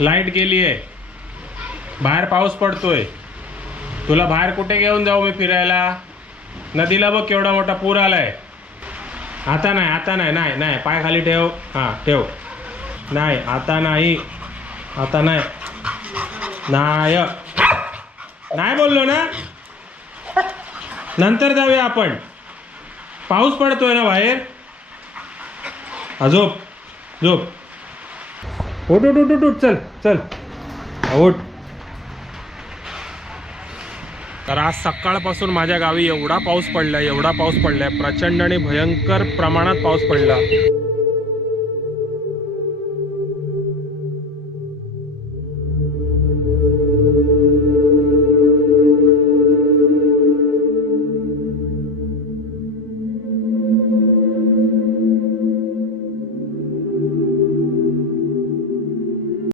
Light गेली आहे, बाहेर पाऊस पडतोय. तुला बाहेर कुठे घेऊन जाऊ मी फिरायला? नदीला बघ केवढा मोठा पूर आलाय. आता नाही, आता नाही, नाही नाही, पाय खाली ठेव. हां ठेव. नाही आता नाही, आता नाही, नाही नाही बोललो ना. नंतर जाऊया आपण. पाऊस पडतोय ना बाहेर. झोप झोप. उठ उठ उठ उठ उठ, चल चल उठ. तर आज सकाळपासून माझ्या गावी एवढा पाऊस पडलाय, एवढा पाऊस पडलाय, प्रचंड आणि भयंकर प्रमाणात पाऊस पडला.